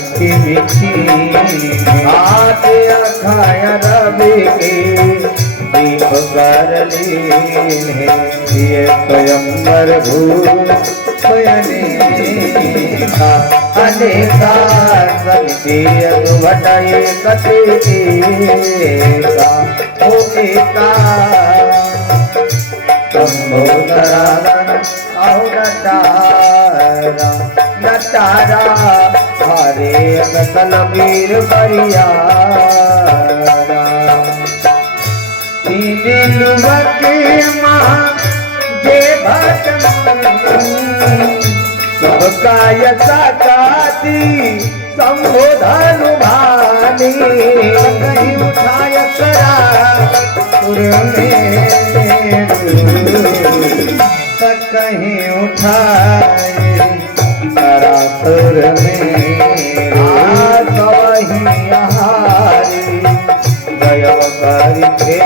की मिठी हाथ अखाया रवि के दीप कर लीन ये स्वयंवर भूल स्वयनेका अनेका समिति वटये कतेका ओ एका शंभो नारायण आओ नटारा नटारा हरे अगतल वीर बरियारा तीन लुवके माँ जे भटमनी सबका यसा काती संबोधनु भानी कहीं उठाय करा सुर में कहीं उठाए करा सुर में हारी गयव करी थे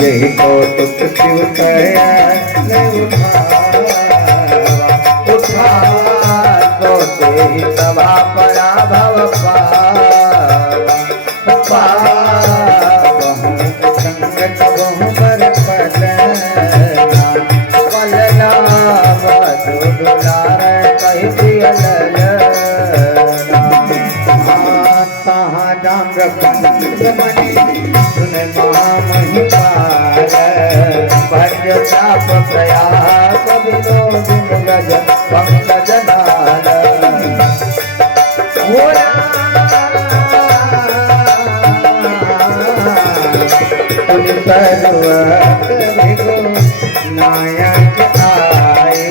यही कौतुक शिव उठा तो तेरी सभा पराभव संगत बहु पर पलना मधु दुलार कही पियल डांग सुन महामहिपाल भज चाप प्रयास विनोद गज पंकज नाल नायक आए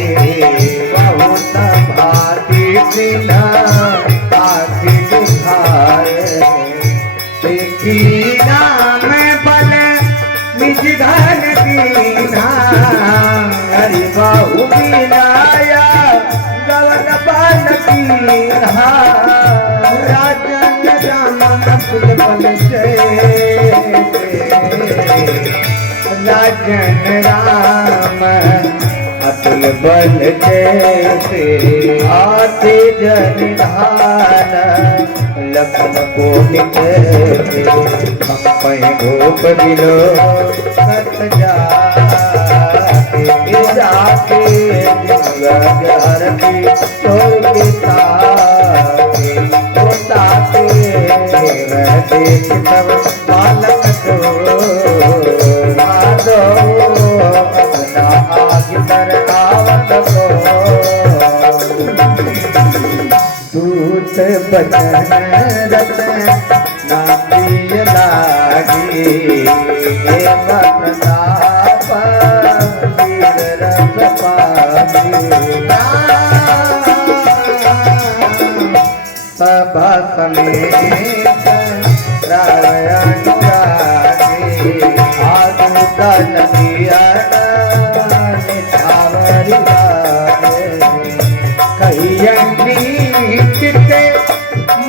बहुत भांति बिना आखि दिखाए दीना में बल निज धन दीना हरि बाहु बिनाया गवन बल कीना राजन राम अतुल बल राजन राम अतुल बल जैसे आते जनिधान लखन कोटि कैसे पंपय गोप दिलो सत जाके हरती तोके ताके देख तब बालक तो माधो अपना आग पर आवत को दूत बचन रतन ना प्रिय लागी प्रताप वीर रस पागी सभा समेत रायानुरागी आदुता नदिया निछावरी कहियंगी चिते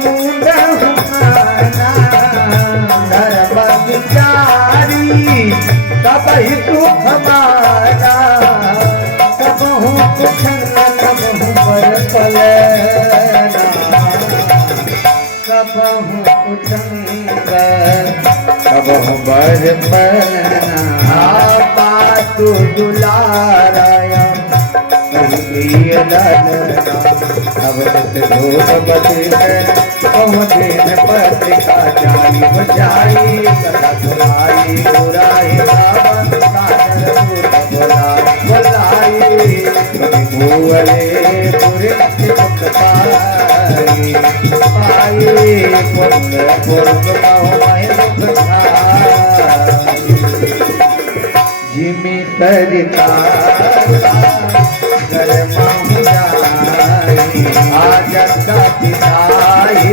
मूंद हुमाना धर्म विचारी तब ही सुख माना तब हूँ कुछन तब हूँ पर पलना तब हूँ कुछन तब हूँ बर पलना पातु दुलाराया पत्रिका जाई बजाई कथा सुनाई बुराई बोलाई भूले पूरे पाई जिमी सरिता आज पिताई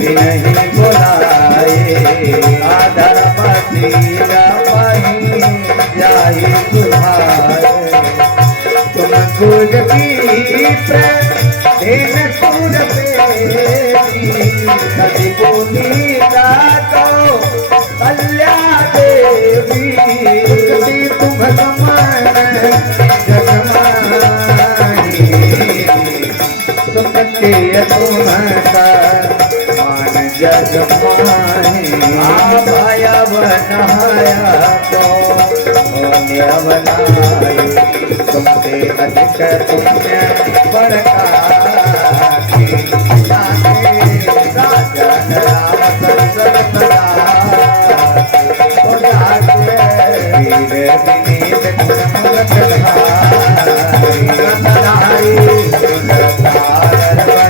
नहीं बोलाए आधर पति जाई तुम्हारे तुम गुड की सुर कभी बोली कल्या दे दुर्गति तुम समान जग माही सुखते तुम्हारा मान जग माही आया बनाया तो होने बनाए तुमसे अधिक पुण्य बरकाते राजन राम संसद वीर विनीत गुणमुख धारी सुंदर बालक